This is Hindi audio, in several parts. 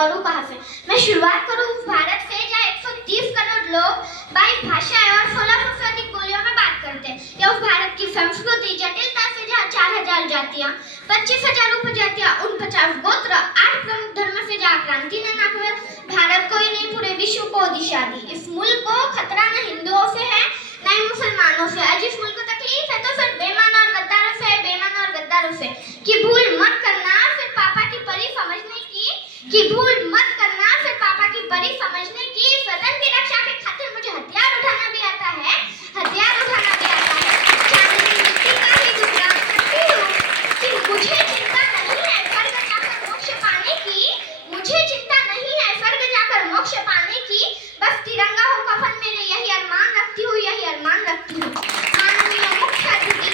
करूँ कहाँ से? मैं शुरुआत करूँ उस भारत से जहाँ 130 करोड़ लोग 22 भाषाएं और 1600 से अधिक बोलियों में बात करते हैं, या उस भारत की संस्कृति जटिलता से जहाँ 4000 जातियाँ, 25,000 उपजातियाँ, 49 गोत्र, 8 प्रमुख धर्म से जहाँ क्रांति ने न केवल भारत को ही नहीं पूरे विश्व को दिशा दी। इस मुल्क को खतरा न हिंदुओं से है न ही मुसलमानों से। आज इस मुल्क को तकलीफ है तो फिर बेईमान और गद्दारों से, बेईमान और गद्दारों से। कि भूल मत करना फिर पापा की परी समझने की भूल मत करना फिर पापा की परी समझने की। स्वतंत्र की रक्षा के खातिर मुझे हथियार उठाना भी आता है, हथियार उठाना भी आता है। चांदनी मिट्टी का ही गुजरान करती हूँ कि मुझे चिंता नहीं है स्वर्ग जाकर मोक्ष पाने की, मुझे चिंता नहीं है स्वर्ग जाकर मोक्ष पाने की। बस तिरंगा हो कफन मेरे, यही अरमान रखती हूँ, यही अरमान रखती हूँ। माननीय मुख्य अतिथि,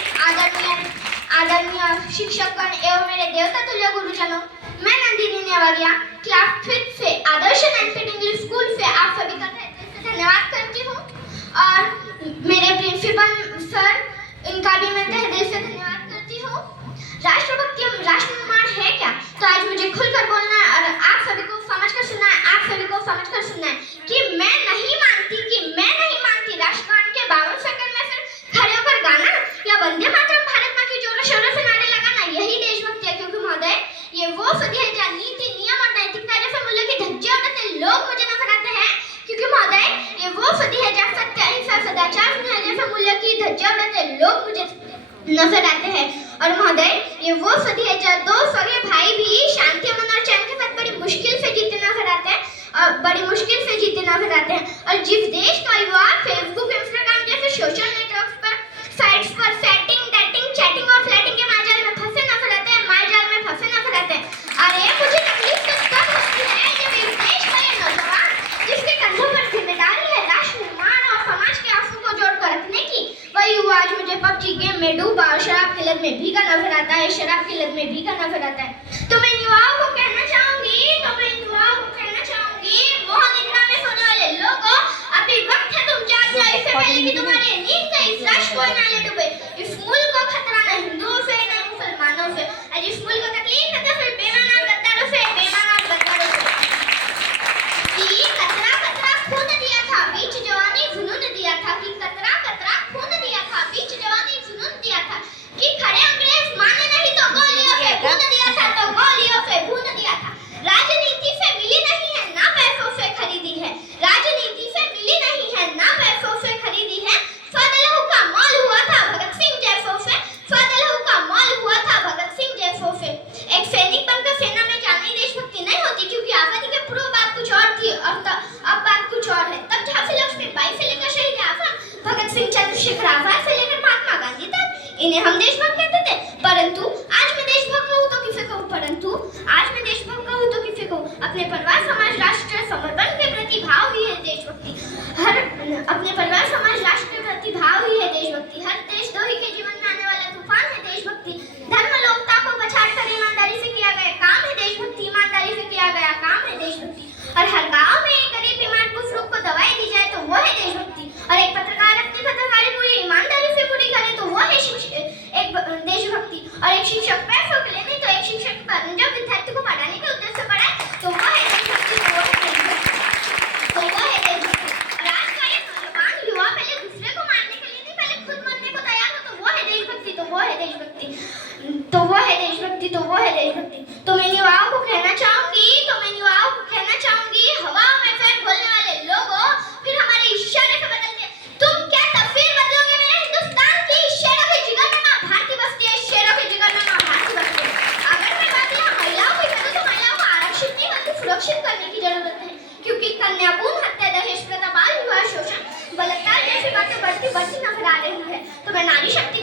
आदरणीय शिक्षकगण एवं मेरे देवता तुल्य गुरुजनों, मैं नंदिनी नेवरिया क्लास 5 से आदर्श नैनफेड इंग्लिश स्कूल से आप सभी का धन्यवाद करती हूँ, और मेरे प्रिंसिपल सर इनका भी मैं तहे दिल से धन्यवाद करती हूँ। राष्ट्रभक्ति और राष्ट्र निर्माण है क्या, तो आज मुझे खुलकर बोलना है और आप सभी को समझकर सुनना है, आप सभी को समझकर सुनना है कि मैं नहीं मानती राष्ट्रगान के 52 सेकंड में फिर खड़े होकर गाना या वंदे मातरम भारत माँ की जोरों शोरों से नारे लगाना, यही देशभक्ति है। क्योंकि महोदय ये वो सदी है जहाँ नीति, नियम और नैतिकता जैसे मूल्य की धज्जियां उड़ाते लोग मुझे नजर आते हैं। क्योंकि महोदय ये वो सदी है जहाँ सत्य, अहिंसा, सदाचार जैसे मूल्य की धज्जियां उड़ाते लोग मुझे नजर आते हैं। और महोदय ये वो सदी है जहाँ दो सगे भाई भी शांति, अमन और चैन के साथ बड़ी मुश्किल से जीते नजर आते हैं, और बड़ी मुश्किल से जीते नजर आते हैं। और जिस देश का युवा फेसबुक, इंस्टाग्राम जैसे सोशल नेटवर्क पर साइट्स पर सेटिंग, डेटिंग, चैटिंग और फ्लैटिंग के माजाल में फंसे नजर आते हैं, मायाजाल में फंसे नजर आते हैं। अरे मुझे तकलीफ तो तब होती है जब इस देश का ये नौजवान जिसके कंधों पर जिम्मेदारी है राष्ट्र निर्माण और समाज के आंसू को जोड़कर रखने की, वही युवा आज मुझे पबजी गेम में डूबा और शराब की लत में भीगा नजर आता है, शराब की लत में भीगा नजर आता है। तो मैं युवाओं को कहना चाहूंगी, मोहन निद्रा में सोने वाले लोगों, अभी वक्त है तुम जाग जाओ, इससे पहले कि तुम्हारी नींद से इस राष्ट्र को न ले डूबे। इस मुल्क को खतरा न हिंदुओं से न मुसलमानों से। आज इस मुल्क को तकलीफ है तो फिर बेईमान और गद्दारों से, बेईमान और गद्दारों से। कि कतरा कतरा खून दिया था बीच जवानी जुनून दिया था, कि कतरा कतरा खून दिया था बीच जवानी जुनून दिया था, कि खड़े अंग्रेज माने नहीं तो गोलियों से भून दिया था, तो गोलियों से भून दिया था। राजनीति से मिली नहीं है ना पैसों से खरीदी है, राजनीति से मिली नहीं है ना पैसों से खरीदी है। स्वदेलहू का मॉल हुआ था भगत सिंह जैसों से, स्वदेलहू का मॉल हुआ था भगत सिंह जैसों से। एक सैनिक बनकर सेना में जाना ही देशभक्ति नहीं होती, क्योंकि आजादी के पूर्व बात कुछ और थी और अब बात कुछ और है। तब झांसी लक्ष्मी बाई से लेकर शहीद आजम भगत सिंह, चंद्रशेखर आजाद से लेकर महात्मा गांधी तक इन्हें हम देशभक्त कहते थे। परंतु आज मैं देशभक्त कहूँ तो किसे कहूँ, अपने परिवार, समाज, राष्ट्र समर्पण के प्रति भाव ही है देशभक्ति। अपने परिवार, समाज, राष्ट्र के प्रति भाव ही है देशभक्ति। हर देशद्रोही के जीवन में आने वाला तूफान है देशभक्ति। धर्म लोकता को बचाकर ईमानदारी से किया गया काम है देशभक्ति, ईमानदारी से किया गया काम है देशभक्ति। और हर गांव में एक गरीब बीमार बुजुर्ग को दवाई दी जाए तो वो है देशभक्ति। और एक पत्रकार अपनी पत्रकारी पूरी ईमानदारी से पूरी करे तो वो है एक देशभक्ति। और एक शिक्षक पैसों के लिए नहीं तो एक शिक्षक पर जब विद्यार्थी को पढ़ाने के उद्देश्य से पढ़ाए तो वो है देशभक्ति, वो है देशभक्ति, तो वो है देशभक्ति। और आज का ये नौजवान युवा पहले दूसरे को मारने के लिए नहीं, पहले खुद मरने को तैयार हो तो वो है देशभक्ति, तो वो है देशभक्ति, तो वो है देशभक्ति, तो वो है देशभक्ति। तो मैं युवाओं को कहना चाहूंगी, हवाओं में फेंक बोलने वाले लोगों, फिर हमारे इशारे से बदलते तुम क्या तस्वीर बदलोगे मेरे हिंदुस्तान की। शेरों के जिगर में मां भारती बसती है, शेरों के जिगर में मां भारती बसती है। अगर मैं बात यहाँ महिलाओं की करूँ तो महिलाओं को आरक्षित नहीं बल्कि सुरक्षित करने की जरूरत है, क्योंकि कन्या भ्रूण हत्या, दहेज प्रथा, बाल विवाह, शोषण, बलात्कार जैसी बातें बढ़ती नजर आ रही है। तो मैं नारी शक्ति